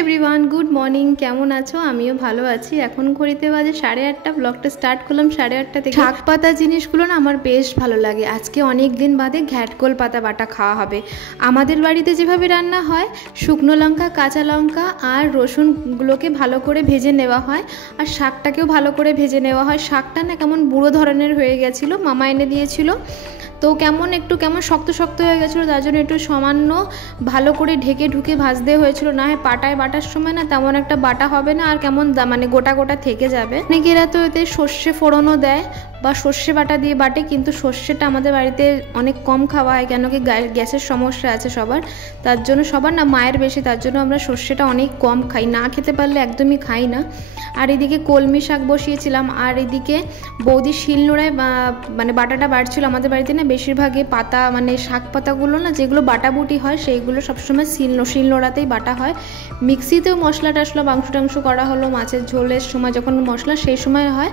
Everyone, good morning. কেমন আছো? আমিও ভালো আছি। এখন ঘড়িতে বাজে 8:30। ব্লগটা স্টার্ট করলাম 8:30 থেকে। শাক পাতা জিনিসগুলো না আমার বেশ ভালো লাগে। আজকে অনেক দিন বাদে ঘ্যাটকোল পাতা বাটা খাওয়া হবে। আমাদের বাড়িতে যেভাবে রান্না হয়, শুকনো লঙ্কা, কাঁচা লঙ্কা আর রসুনগুলোকে ভালো করে ভেজে নেওয়া হয়, আর শাকটাকেও ভালো করে ভেজে নেওয়া হয়। শাকটা না কেমন বুড়ো ধরনের হয়ে গেছিলো, মামা এনে দিয়েছিল, তো কেমন শক্ত শক্ত হয়ে গেছিলো, তার জন্য একটু সামান্য ভালো করে ঢেকে ঢুকে ভাজতে হয়েছিল। না হয় পাটায় বাটার সময় না তেমন একটা বাটা হবে না, আর কেমন মানে গোটা গোটা থেকে যাবে। অনেকেরা তো এতে সর্ষে ফোড়নও দেয় বা সর্ষে বাটা দিয়ে বাটে, কিন্তু সর্ষেটা আমাদের বাড়িতে অনেক কম খাওয়া হয়, কেন কি গ্যাসের সমস্যা আছে সবার, তার জন্য সবার না মায়ের বেশি, তার জন্য আমরা সর্ষেটা অনেক কম খাই, না খেতে পারলে একদমই খাই না। আর এদিকে কলমি শাক বসিয়েছিলাম, আর এদিকে বৌদি শিলনোড়ায় মানে বাটাটা বাড়ছিল। আমাদের বাড়িতে না বেশিরভাগই পাতা মানে শাক পাতাগুলো না যেগুলো বাটাবুটি হয় সেইগুলো সবসময় শিলনোড়াতেই বাটা হয়। মিক্সিতেও মশলা টশলা মাংস টাংস করা হলো, মাছের ঝোলের সময় যখন মশলা সেই সময় হয়,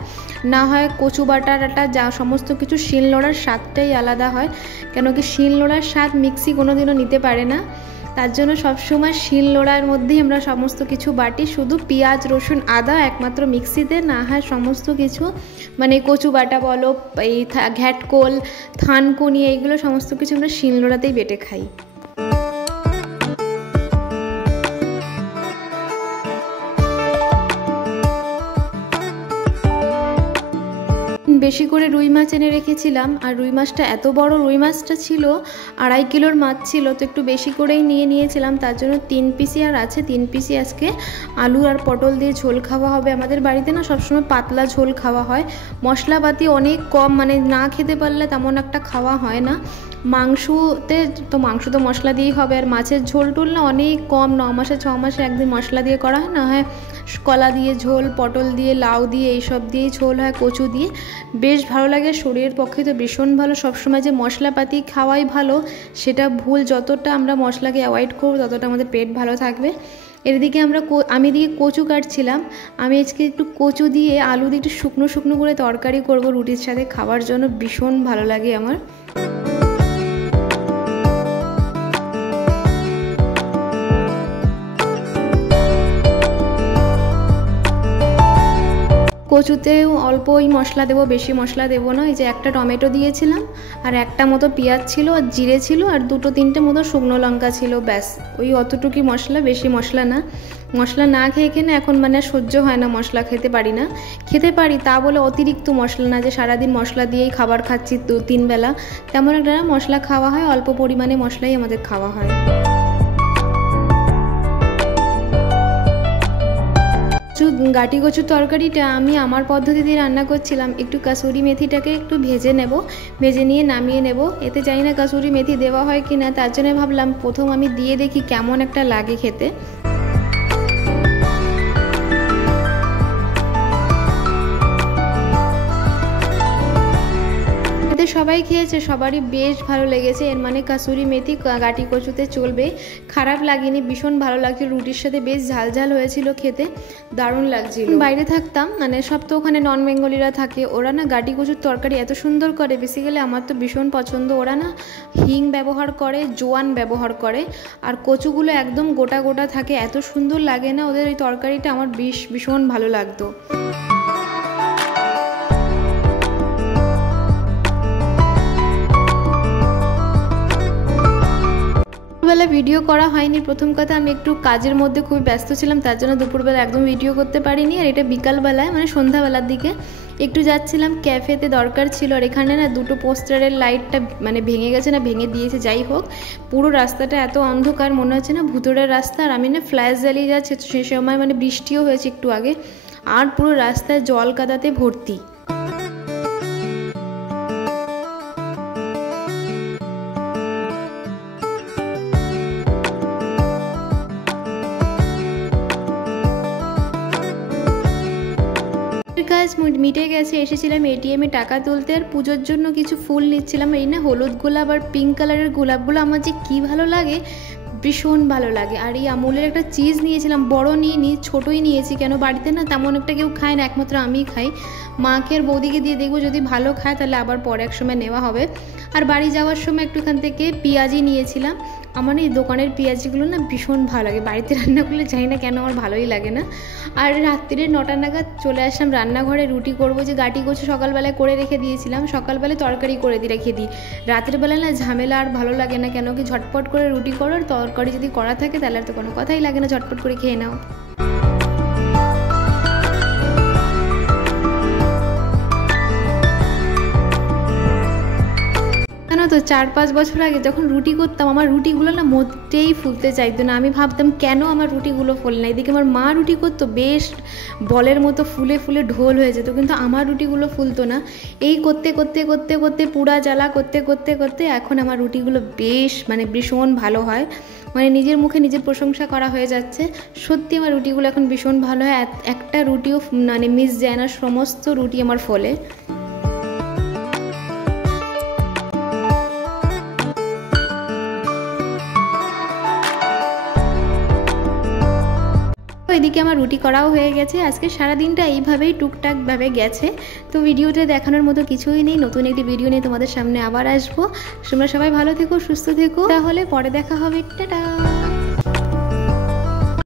না হয় কচু বাটাটা, যা সমস্ত কিছু শিলনোড়ার স্বাদটাই আলাদা হয়, কেন কি শিলনোড়ার স্বাদ মিক্সি কোনোদিনও নিতে পারে না। তার জন্য সবসময় শিলনোড়ার মধ্যেই আমরা সমস্ত কিছু বাটি, শুধু পেঁয়াজ রসুন আদা একমাত্র মিক্সিতে, না হয় সমস্ত কিছু মানে কচু বাটা বলো, এই ঘ্যাটকোল, থানকুনি, এইগুলো সমস্ত কিছু আমরা শিলনোড়াতেই বেটে খাই। বেশি করে রুই মাছ এনে রেখেছিলাম, আর রুই মাছটা এত বড় রুই মাছটা ছিল, 2.5 কিলোর মাছ ছিল, তো একটু বেশি করেই নিয়েছিলাম, তার জন্য 3 পিসই আর আছে। 3 পিসই আজকে আলু আর পটল দিয়ে ঝোল খাওয়া হবে। আমাদের বাড়িতে না সবসময় পাতলা ঝোল খাওয়া হয়, মশলাপাতি অনেক কম, মানে না খেতে পারলে তেমন একটা খাওয়া হয় না। মাংস তো মশলা দিয়েই হবে, আর মাছের ঝোল টোল না অনেক কম, 9 মাসে 6 মাসে একদিন মশলা দিয়ে করা হয়, না হয় কলা দিয়ে ঝোল, পটল দিয়ে, লাউ দিয়ে, এইসব দিয়েই ঝোল হয়, কচু দিয়ে, বেশ ভালো লাগে। শরীরের পক্ষে তো ভীষণ ভালো। সবসময় যে মশলাপাতি খাওয়াই ভালো সেটা ভুল, যতটা আমরা মশলাকে অ্যাভয়েড করব ততটা আমাদের পেট ভালো থাকবে। এদিকে আমি এদিকে কচু কাটছিলাম। আমি আজকে একটু কচু দিয়ে আলু দিয়ে একটু শুকনো শুকনো করে তরকারি করব রুটির সাথে খাওয়ার জন্য, ভীষণ ভালো লাগে আমার। কচুতেও অল্পই মশলা দেবো, বেশি মশলা দেবো না। এই যে একটা টমেটো দিয়েছিলাম, আর একটা মতো পেঁয়াজ ছিল, আর জিরে ছিল, আর 2-3টে মতো শুকনো লঙ্কা ছিল, ব্যাস ওই অতটুকুই মশলা, বেশি মশলা না। মশলা না খেয়ে না এখন মানে সহ্য হয় না, মশলা খেতে পারি না। খেতে পারি তা বলে অতিরিক্ত মশলা না, যে সারাদিন মশলা দিয়েই খাবার খাচ্ছি 2-3 বেলা, তেমন একটা মশলা খাওয়া হয়, অল্প পরিমাণে মশলাই আমাদের খাওয়া হয়। গাটি কচুর তরকারিটা আমি আমার পদ্ধতিতে রান্না করছিলাম। একটু কাসুরি মেথিটাকে একটু ভেজে নেব, ভেজে নিয়ে নামিয়ে নেব। এতে জানি না কাসুরি মেথি দেওয়া হয় কি না, তার জন্য ভাবলাম প্রথম আমি দিয়ে দেখি কেমন একটা লাগে খেতে। সবাই খেয়েছে, সবারই বেশ ভালো লেগেছে। এর মানে কাসুরি মেথি গাটি কচুতে চলবে, খারাপ লাগেনি, ভীষণ ভালো লাগছিল। রুটির সাথে বেশ ঝাল ঝাল হয়েছিল, খেতে দারুণ লাগছিল। বাইরে থাকতাম, মানে সব তো ওখানে নন বেঙ্গলিরা থাকে, ওরা না গাটি কচুর তরকারি এত সুন্দর করে, বেসিক্যালি আমার তো ভীষণ পছন্দ। ওরা না হিং ব্যবহার করে, জোয়ান ব্যবহার করে, আর কচুগুলো একদম গোটা গোটা থাকে, এত সুন্দর লাগে না ওদের ওই তরকারিটা, আমার ভীষণ ভালো লাগতো। দুপুরবেলা ভিডিও করা হয়নি। প্রথম কথা, আমি একটু কাজের মধ্যে খুবই ব্যস্ত ছিলাম, তার জন্য দুপুরবেলা একদম ভিডিও করতে পারিনি। আর এটা বিকালবেলায় মানে সন্ধ্যাবেলার দিকে একটু যাচ্ছিলাম ক্যাফেতে, দরকার ছিল। আর এখানে না 2টো পোস্টারের লাইটটা মানে ভেঙে গেছে, না ভেঙে দিয়েছে, যাই হোক, পুরো রাস্তাটা এত অন্ধকার মনে হচ্ছে না ভুতুরের রাস্তা। আর আমি না ফ্ল্যাশ জ্বালিয়ে যাচ্ছে, সে সময় মানে বৃষ্টিও হয়েছে একটু আগে, আর পুরো রাস্তায় জল কাদাতে ভর্তি। কাজ মিটে গেছে, এসেছিলাম এটিএমে টাকা তুলতে, আর পুজোর জন্য কিছু ফুল নিচ্ছিলাম। এই না হলুদ গোলাপ আর পিঙ্ক কালারের গোলাপগুলো আমার যে কী ভালো লাগে, ভীষণ ভালো লাগে। আর এই আমুলের একটা চিজ নিয়েছিলাম, বড় নিইনি, ছোটোই নিয়েছি, কেন বাড়িতে না তেমন একটা কেউ খায় না, একমাত্র আমিই খাই। মাকে আর বৌদিকে দিয়ে দেখবো, যদি ভালো খায় তাহলে আবার পরে এক সময় নেওয়া হবে। আর বাড়ি যাওয়ার সময় একটু এখান থেকে পেঁয়াজি নিয়েছিলাম। আমার এই দোকানের পেঁয়াজিগুলো না ভীষণ ভালো লাগে, বাড়িতে রান্না করলে জানি না কেন আমার ভালোই লাগে না। আর রাত্রিরে 9টা নাগাদ চলে আসলাম রান্নাঘরে, রুটি করবো, যে গাটি কচু সকালবেলায় করে রেখে দিয়েছিলাম, সকালবেলায় তরকারি করে রেখে দিই। রাতের বেলায় না ঝামেলা আর ভালো লাগে না, কেন কি ঝটপট করে রুটি করো, আর তরকারি যদি করা থাকে তাহলে আর তো কোনো কথাই লাগে না, ঝটপট করে খেয়ে নাও। তো 4-5 বছর আগে যখন রুটি করতাম, আমার রুটিগুলো না মোটেই ফুলতে চাইতো না। আমি ভাবতাম কেন আমার রুটিগুলো ফোলে না। এদিকে আমার মা রুটি করতো, বেশ বলের মতো ফুলে ফুলে ঢোল হয়ে যেত, কিন্তু আমার রুটিগুলো ফুলতো না। এই করতে করতে করতে করতে পুরা জ্বালা করতে করতে করতে এখন আমার রুটিগুলো বেশ ভীষণ ভালো হয়, নিজের মুখে নিজের প্রশংসা করা হয়ে যাচ্ছে। সত্যি আমার রুটিগুলো এখন ভীষণ ভালো হয়, একটা রুটিও মিস যায় না, সমস্ত রুটি আমার ফলে। এদিকে আমার রুটি করাও হয়ে গেছে। আজকে সারা দিনটা এইভাবেই টুকটাকভাবে গেছে। তো ভিডিওতে দেখানোর মতো কিছুই নেই, নতুন একটি ভিডিও নিয়ে তোমাদের সামনে আবার আসবো। তোমরা সবাই ভালো থেকো, সুস্থ থেকো, তাহলে পরে দেখা হবে। টাটা।